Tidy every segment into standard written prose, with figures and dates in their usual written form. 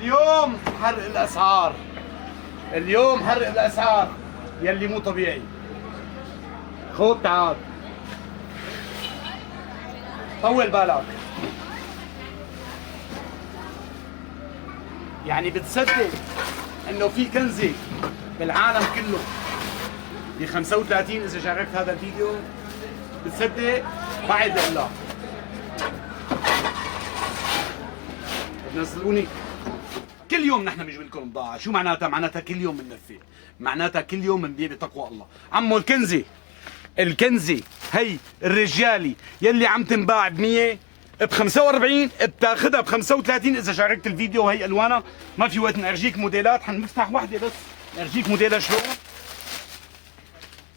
اليوم حرق الاسعار. اليوم حرق الاسعار يلي مو طبيعي. خذ تعال طول بالك. يعني بتصدق انه في كنزة بالعالم كله ب 35 اذا شاركت هذا الفيديو؟ بتصدق؟ بعد الله بتنزلوني كل يوم نحن بنجيب لكم بضاعة. شو معناتها؟ معناتها كل يوم بننفق، معناتها كل يوم بنبيع بتقوى الله. عمو الكنزة هي الرجالي يلي عم تنباع ب 100 ب 45 بتاخذها ب 35 اذا شاركت الفيديو. هي الوانها ما في وقت نرجيك موديلات، حنفتح وحده بس نرجيك موديلها شلون.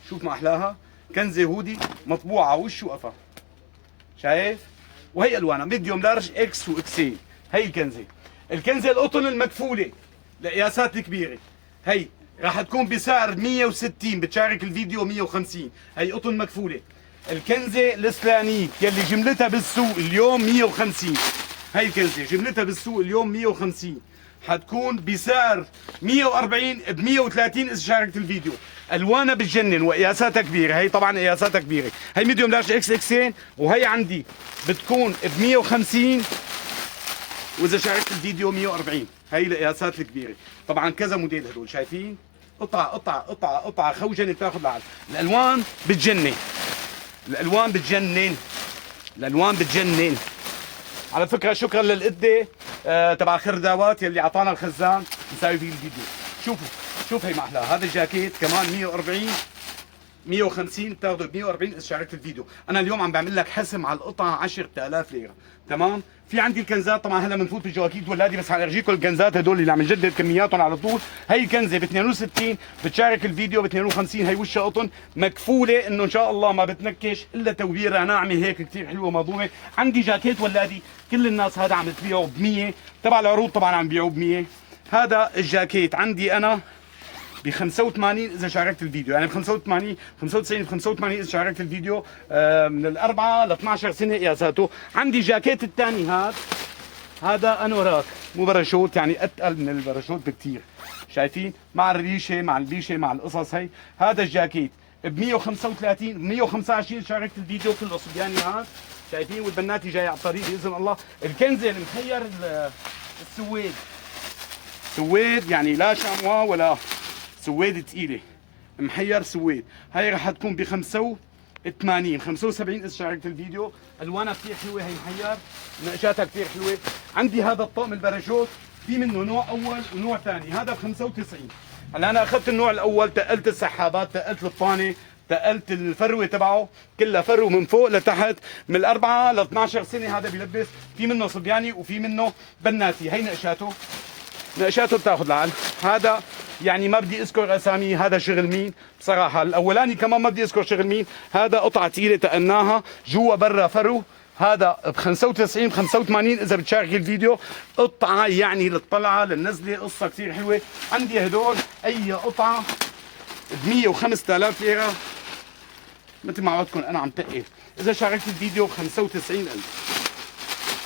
شوف ما احلاها، كنزة هودي مطبوعة على وش وقفا، شايف؟ وهي الوانها ميديوم لارج اكس واكسين. هي الكنزة القطن المكفولة لقياسات الكبيرة. هي راح تكون بسعر 160، بتشارك الفيديو 150. هي قطن مكفولة. الكنزة الاسلانيك يلي جملتها بالسوق اليوم 150. هي الكنزة جملتها بالسوق اليوم 150 حتكون بسعر 140 ب 130 اذا شاركت الفيديو. الوانها بتجنن وقياساتها كبيره. هي طبعا قياساتها كبيره، هي ميديوم لارج اكس اكسين، وهي عندي بتكون ب 150 واذا شاركت الفيديو 140. هي القياسات الكبيره. طبعا كذا موديل هدول شايفين، قطعه خوجنه بتاخذ العالم. الالوان بتجنن، الالوان بتجنن. على فكره شكرا للقده تبع خرداوات يلي اعطانا الخزان نساوي فيه الفيديو. شوف هي ما احلاها. هذا الجاكيت كمان 140 150 بتاخذه ب 140 اذا شاركت الفيديو. انا اليوم عم بعمل لك حسم على القطعه 10000 ليره، تمام؟ في عندي الكنزات طبعا هلا بنفوت بالجواكيت واللادي، بس حنرجيكم الكنزات هدول اللي عم نجدد كمياتهم على طول. هي الكنزه ب 62 بتشارك الفيديو ب 52. هي وشها قطن مكفوله انه ان شاء الله ما بتنكش الا توبيره ناعمه هيك كثير حلوه مضومه. عندي جاكيت ولادي كل الناس هذا عم تبيعه ب 100، تبع العروض طبعا عم بيعوه ب 100. هذا الجاكيت عندي انا ب 85 اذا شاركت الفيديو، يعني ب 85 95 ب 85 اذا شاركت الفيديو. من الأربعة ل 12 سنه قياساته. عندي جاكيت الثاني هذا انوراك مو باراشوت، يعني اتقل من الباراشوت بكثير، شايفين؟ مع الريشه مع البيشه مع القصص. هذا الجاكيت ب 135 ب 125 شاركت الفيديو كله صبياني هذا، شايفين؟ والبناتي جاي على الطريق باذن الله. الكنزه المحير سويد يعني لا شاموا ولا سويد ثقيله، محير سويد. هاي راح تكون ب 85 75 اذا شاركت الفيديو. الوانها كثير حلوه، هي محير نقشاتها كثير حلوه. عندي هذا الطقم الباراشوت في منه نوع اول ونوع ثاني، هذا ب 95. هلا انا اخذت النوع الاول، تقلت السحابات، تقلت الطانه، تقلت الفروه تبعه، كلها فرو من فوق لتحت. من الأربعة ل 12 سنه هذا بيلبس. في منه صبياني وفي منه بناتي. هي نقشاته بتاخذ العقل. هذا يعني ما بدي اذكر اسامي، هذا شغل مين بصراحه. الاولاني كمان ما بدي اذكر شغل مين. هذا قطعه ثقيله تقلناها جوا برا فرو. هذا ب 95 ب 85 اذا بتشارك الفيديو. قطعه يعني للطلعه للنزله، قصه كثير حلوه. عندي هدول اي قطعه ب 100 و 5000 ليره مثل ما عودتكم انا عم تقل. اذا شاركت الفيديو 95000،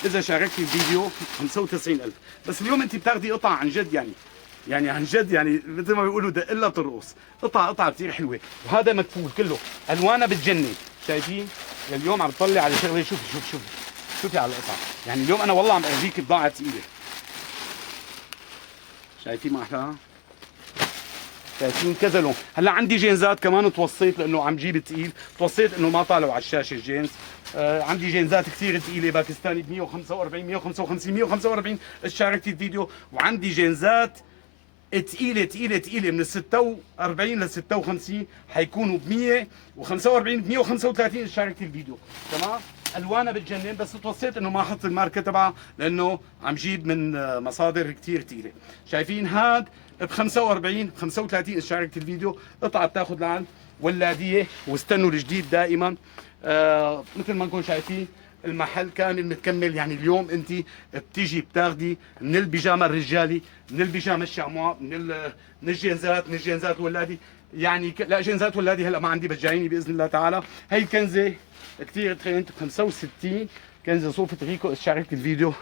اذا شاركت الفيديو 95000. بس اليوم انت بتاخذي قطعه عن جد، يعني عن جد، يعني مثل ما بيقولوا دق لها ترقص. قطعه كثير حلوه. وهذا مكفول كله، الوانها بتجنن، شايفين؟ اليوم عم بطلع على شغله. شوفي على القطعه. يعني اليوم انا والله عم اورجيك بضاعه ثقيله، شايفين ما احلاها؟ شايفين كذا لون. هلا عندي جينزات كمان توصيت لانه عم جيب ثقيل، توصيت انه ما طالعوا على الشاشه الجينز. عندي جينزات كثير ثقيله باكستاني ب 145 155 145 شاركت الفيديو. وعندي جينزات ثقيله من ال 46 لل 56 حيكونوا ب 145 ب 135 شاركت الفيديو، تمام؟ الوانها بتجنن. بس توصيت انه ما احط الماركه تبعها لانه عم جيب من مصادر كثير ثقيله. شايفين؟ هاد ب 45 35 اذا شاركت الفيديو. قطعه بتاخذ لعن ولاديه. واستنوا الجديد دائما. مثل ما نكون شايفين المحل كامل متكمل. يعني اليوم انت بتيجي بتاخدي من البيجامه الرجالي، من البيجامه الشعموا، من الجينزات ولادي. يعني لا جينزات ولادي هلا ما عندي بس جاييني باذن الله تعالى. هي الكنزه كثير تخيلت 65 كنزه صوفة ريكو. اذا شاركت الفيديو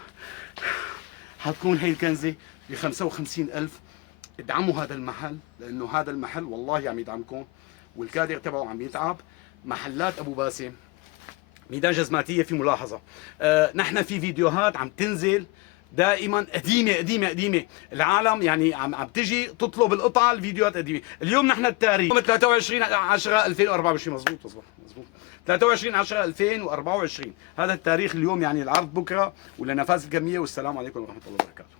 حتكون هي الكنزه ب 55,000. ادعموا هذا المحل لانه هذا المحل والله عم يدعمكم والكادر تبعه عم يتعب. محلات ابو باسم ميدان جزماتيه. في ملاحظه نحن في فيديوهات عم تنزل دائما قديمه. العالم يعني عم تجي تطلب القطعه الفيديوهات قديمه. اليوم نحن التاريخ يوم 23/10/2024. مزبوط 23/10/2024. هذا التاريخ اليوم، يعني العرض بكره ولنفاذ الكميه. والسلام عليكم ورحمه الله وبركاته.